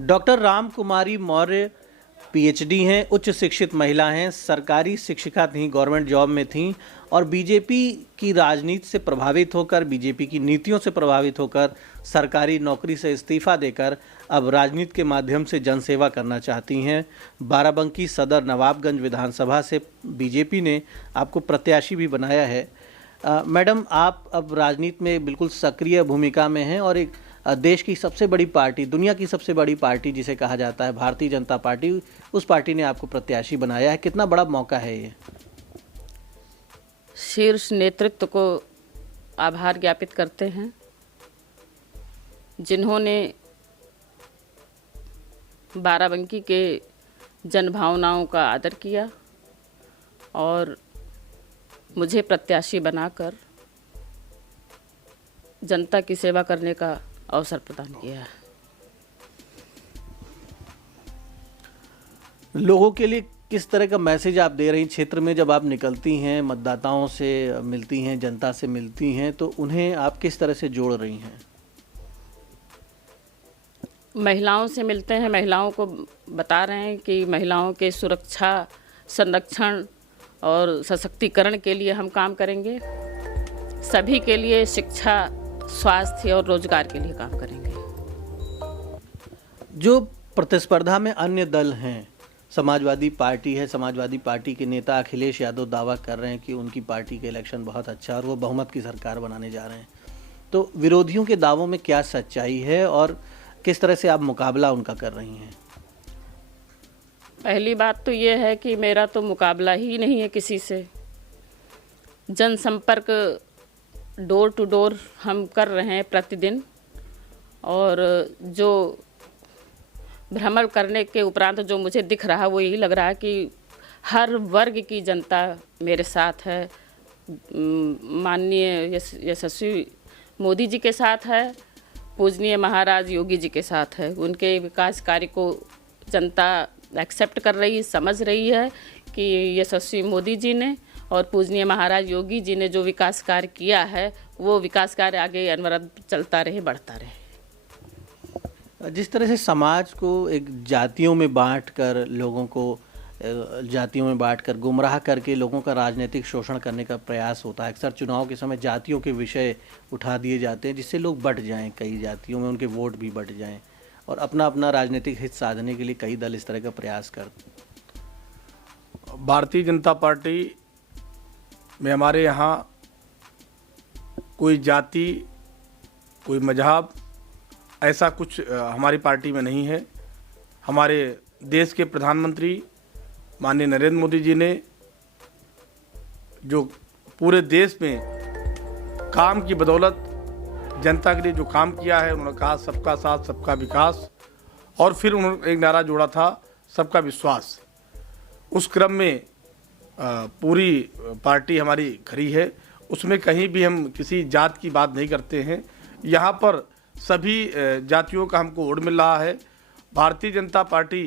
Doctor Ram कुमारी Maurya PhD हैं, उच्च शिक्षित महिला हैं, सरकारी शिक्षिका थीं, गवर्नमेंट जॉब में थीं और बीजेपी की राजनीति से प्रभावित होकर, बीजेपी की नीतियों से प्रभावित होकर सरकारी नौकरी से इस्तीफा देकर अब राजनीति के माध्यम से जनसेवा करना चाहती हैं। बाराबंकी सदर नवाबगंज विधानसभा से बीजेपी ने आपको प्रत्याशी भी बनाया है। मैडम, आप अब राजनीति में बिल्कुल सक्रिय भूमिका में हैं और एक देश की सबसे बड़ी पार्टी, दुनिया की सबसे बड़ी पार्टी जिसे कहा जाता है भारतीय जनता पार्टी, उस पार्टी ने आपको प्रत्याशी बनाया है। कितना बड़ा मौका है ये? शीर्ष नेतृत्व को आभार ज्ञापित करते हैं जिन्होंने बाराबंकी के जनभावनाओं का आदर किया और मुझे प्रत्याशी बनाकर जनता की सेवा करने का अवसर प्रदान किया है। लोगों के लिए किस तरह का मैसेज आप दे रही क्षेत्र में? जब आप निकलती हैं, मतदाताओं से मिलती हैं, जनता से मिलती हैं, तो उन्हें आप किस तरह से जोड़ रही हैं? महिलाओं से मिलते हैं, महिलाओं को बता रहे हैं कि महिलाओं के सुरक्षा, संरक्षण और सशक्तिकरण के लिए हम काम करेंगे। सभी के लिए शिक्षा, स्वास्थ्य और रोजगार के लिए काम करेंगे। जो प्रतिस्पर्धा में अन्य दल हैं, समाजवादी पार्टी है, समाजवादी पार्टी के नेता अखिलेश यादव दावा कर रहे हैं कि उनकी पार्टी का इलेक्शन बहुत अच्छा और वो बहुमत की सरकार बनाने जा रहे हैं, तो विरोधियों के दावों में क्या सच्चाई है और किस तरह से आप मुकाबला उनका कर रही हैं? पहली बात तो ये है कि मेरा तो मुकाबला ही नहीं है किसी से। जनसंपर्क डोर टू डोर हम कर रहे हैं प्रतिदिन, और जो भ्रमण करने के उपरांत जो मुझे दिख रहा है वो यही लग रहा है कि हर वर्ग की जनता मेरे साथ है। माननीय यशस्वी मोदी जी के साथ है, पूजनीय महाराज योगी जी के साथ है। उनके विकास कार्य को जनता एक्सेप्ट कर रही है, समझ रही है कि यशस्वी मोदी जी ने और पूजनीय महाराज योगी जी ने जो विकास कार्य किया है वो विकास कार्य आगे अनवरत चलता रहे, बढ़ता रहे। जिस तरह से समाज को एक जातियों में बांटकर, लोगों को जातियों में बांटकर गुमराह करके लोगों का राजनीतिक शोषण करने का प्रयास होता है, अक्सर चुनाव के समय जातियों के विषय उठा दिए जाते हैं जिससे लोग बंट जाएं, कई जातियों में उनके वोट भी बंट जाएं और अपना अपना राजनीतिक हित साधने के लिए कई दल इस तरह का प्रयास करते हैं। भारतीय जनता पार्टी में हमारे यहाँ कोई जाति, कोई मजहब, ऐसा कुछ हमारी पार्टी में नहीं है। हमारे देश के प्रधानमंत्री माननीय नरेंद्र मोदी जी ने जो पूरे देश में काम की बदौलत जनता के लिए जो काम किया है, उन्होंने कहा सबका साथ सबका विकास, और फिर उन्होंने एक नारा जोड़ा था सबका विश्वास। उस क्रम में पूरी पार्टी हमारी खड़ी है, उसमें कहीं भी हम किसी जात की बात नहीं करते हैं। यहाँ पर सभी जातियों का हमको वोट मिल रहा है। भारतीय जनता पार्टी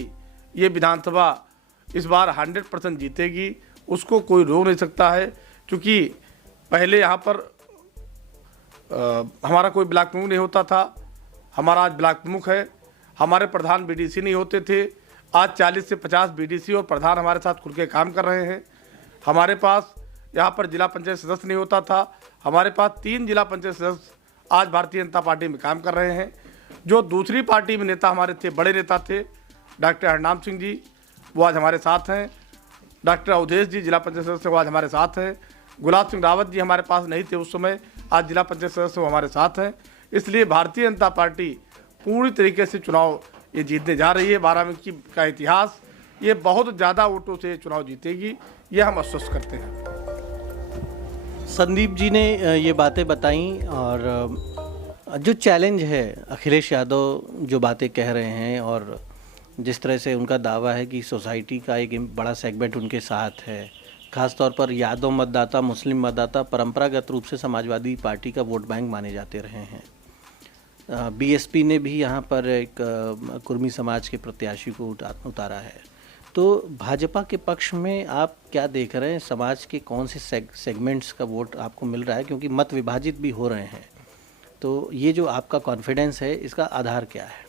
ये विधानसभा इस बार 100% जीतेगी, उसको कोई रोक नहीं सकता है, क्योंकि पहले यहाँ पर हमारा कोई ब्लॉक प्रमुख नहीं होता था, हमारा आज ब्लॉक प्रमुख है। हमारे प्रधान बीडीसी नहीं होते थे, आज 40 से 50 बीडीसी और प्रधान हमारे साथ खुल के काम कर रहे हैं। हमारे पास यहाँ पर जिला पंचायत सदस्य नहीं होता था, हमारे पास 3 जिला पंचायत सदस्य आज भारतीय जनता पार्टी में काम कर रहे हैं। जो दूसरी पार्टी में नेता हमारे थे, बड़े नेता थे, डॉक्टर हरनाम सिंह जी, वो आज हमारे साथ हैं। डॉक्टर अवधेश जी जिला पंचायत सदस्य वो आज हमारे साथ हैं। गुलाब सिंह रावत जी हमारे पास नहीं थे उस समय, आज जिला पंचायत सदस्य वो हमारे साथ हैं। इसलिए भारतीय जनता पार्टी पूरी तरीके से चुनाव ये जीतने जा रही है। बाराबंकी का इतिहास ये बहुत ज़्यादा वोटों से चुनाव जीतेगी, ये हम आश्वस्त करते हैं। संदीप जी ने ये बातें बताई, और जो चैलेंज है, अखिलेश यादव जो बातें कह रहे हैं और जिस तरह से उनका दावा है कि सोसाइटी का एक बड़ा सेगमेंट उनके साथ है, खासतौर पर यादव मतदाता, मुस्लिम मतदाता परंपरागत रूप से समाजवादी पार्टी का वोट बैंक माने जाते रहे हैं। बीएसपी ने भी यहाँ पर एक कुर्मी समाज के प्रत्याशी को उतारा है। तो भाजपा के पक्ष में आप क्या देख रहे हैं? समाज के कौन से सेगमेंट्स का वोट आपको मिल रहा है? क्योंकि मत विभाजित भी हो रहे हैं, तो ये जो आपका कॉन्फिडेंस है, इसका आधार क्या है?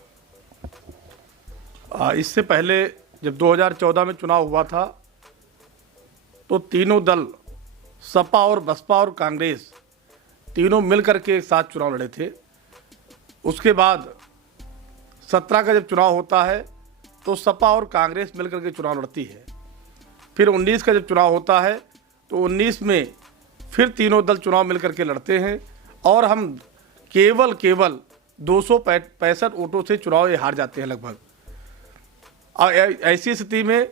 इससे पहले जब 2014 में चुनाव हुआ था तो तीनों दल सपा और बसपा और कांग्रेस तीनों मिलकर के एक साथ चुनाव लड़े थे। उसके बाद 17 का जब चुनाव होता है तो सपा और कांग्रेस मिलकर के चुनाव लड़ती है। फिर 19 का जब चुनाव होता है तो 19 में फिर तीनों दल चुनाव मिलकर के लड़ते हैं और हम केवल 265 वोटों से चुनाव ये हार जाते हैं लगभग। ऐसी स्थिति में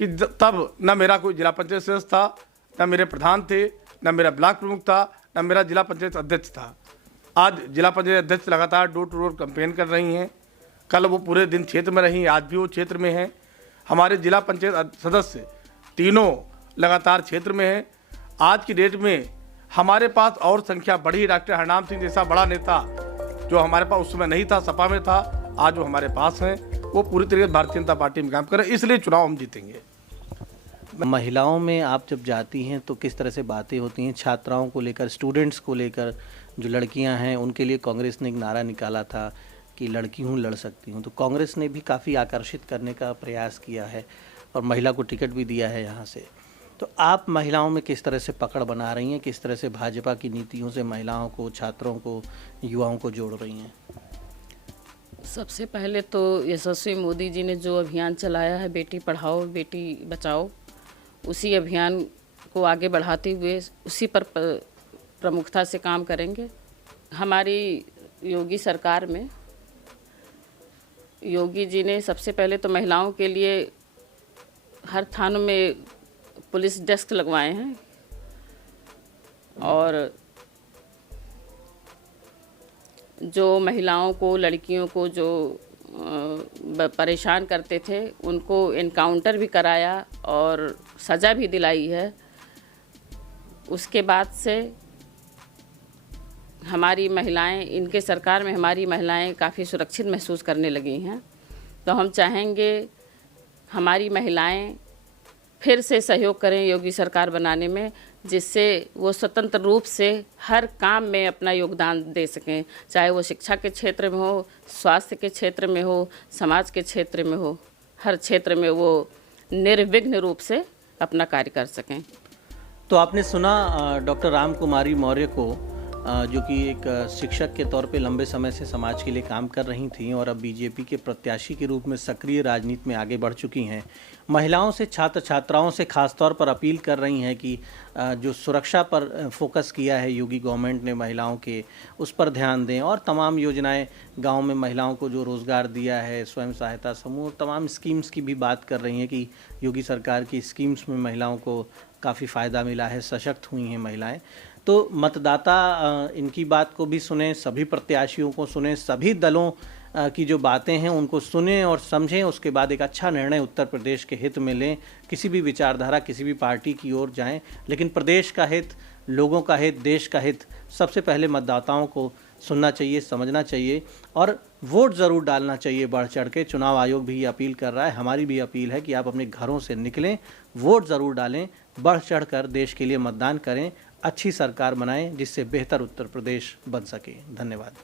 कि तब न मेरा कोई जिला पंचायत सदस्य था, न मेरे प्रधान थे, न मेरा ब्लॉक प्रमुख था, न मेरा जिला पंचायत अध्यक्ष था। आज जिला पंचायत अध्यक्ष लगातार डोर टू डोर कैंपेन कर रही हैं। कल वो पूरे दिन क्षेत्र में रही, आज भी वो क्षेत्र में हैं। हमारे जिला पंचायत सदस्य तीनों लगातार क्षेत्र में हैं। आज की डेट में हमारे पास और संख्या बढ़ी। डॉक्टर हरनाम सिंह जैसा बड़ा नेता जो हमारे पास उस समय नहीं था, सपा में था, आज वो हमारे पास हैं। वो पूरी तरीके से भारतीय जनता पार्टी में काम कर रहे हैं, इसलिए चुनाव हम जीतेंगे। महिलाओं में आप जब जाती हैं तो किस तरह से बातें होती हैं छात्राओं को लेकर, स्टूडेंट्स को लेकर? जो लड़कियां हैं उनके लिए कांग्रेस ने एक नारा निकाला था कि लड़की हूँ लड़ सकती हूँ, तो कांग्रेस ने भी काफ़ी आकर्षित करने का प्रयास किया है और महिला को टिकट भी दिया है यहाँ से। तो आप महिलाओं में किस तरह से पकड़ बना रही हैं, किस तरह से भाजपा की नीतियों से महिलाओं को, छात्रों को, युवाओं को जोड़ रही हैं? सबसे पहले तो यशस्वी मोदी जी ने जो अभियान चलाया है बेटी पढ़ाओ बेटी बचाओ, उसी अभियान को आगे बढ़ाते हुए उसी पर प्रमुखता से काम करेंगे। हमारी योगी सरकार में योगी जी ने सबसे पहले तो महिलाओं के लिए हर थानों में पुलिस डेस्क लगवाए हैं और जो महिलाओं को, लड़कियों को जो परेशान करते थे उनको एनकाउंटर भी कराया और सज़ा भी दिलाई है। उसके बाद से हमारी महिलाएं, इनके सरकार में हमारी महिलाएं काफ़ी सुरक्षित महसूस करने लगी हैं। तो हम चाहेंगे हमारी महिलाएं फिर से सहयोग करें योगी सरकार बनाने में, जिससे वो स्वतंत्र रूप से हर काम में अपना योगदान दे सकें, चाहे वो शिक्षा के क्षेत्र में हो, स्वास्थ्य के क्षेत्र में हो, समाज के क्षेत्र में हो, हर क्षेत्र में वो निर्विघ्न रूप से अपना कार्य कर सकें। तो आपने सुना डॉक्टर राम कुमारी मौर्य को, जो कि एक शिक्षक के तौर पे लंबे समय से समाज के लिए काम कर रही थी और अब बीजेपी के प्रत्याशी के रूप में सक्रिय राजनीति में आगे बढ़ चुकी हैं। महिलाओं से, छात्र छात्राओं से खास तौर पर अपील कर रही हैं कि जो सुरक्षा पर फोकस किया है योगी गवर्नमेंट ने महिलाओं के, उस पर ध्यान दें और तमाम योजनाएं गांव में महिलाओं को जो रोज़गार दिया है, स्वयं सहायता समूह, तमाम स्कीम्स की भी बात कर रही हैं कि योगी सरकार की स्कीम्स में महिलाओं को काफ़ी फ़ायदा मिला है, सशक्त हुई हैं महिलाएँ। तो मतदाता इनकी बात को भी सुने, सभी प्रत्याशियों को सुने, सभी दलों की जो बातें हैं उनको सुने और समझें, उसके बाद एक अच्छा निर्णय उत्तर प्रदेश के हित में लें। किसी भी विचारधारा, किसी भी पार्टी की ओर जाएं, लेकिन प्रदेश का हित, लोगों का हित, देश का हित सबसे पहले मतदाताओं को सुनना चाहिए, समझना चाहिए और वोट ज़रूर डालना चाहिए बढ़ चढ़ के। चुनाव आयोग भी ये अपील कर रहा है, हमारी भी अपील है कि आप अपने घरों से निकलें, वोट ज़रूर डालें, बढ़ चढ़ कर देश के लिए मतदान करें, अच्छी सरकार बनाएं जिससे बेहतर उत्तर प्रदेश बन सके। धन्यवाद।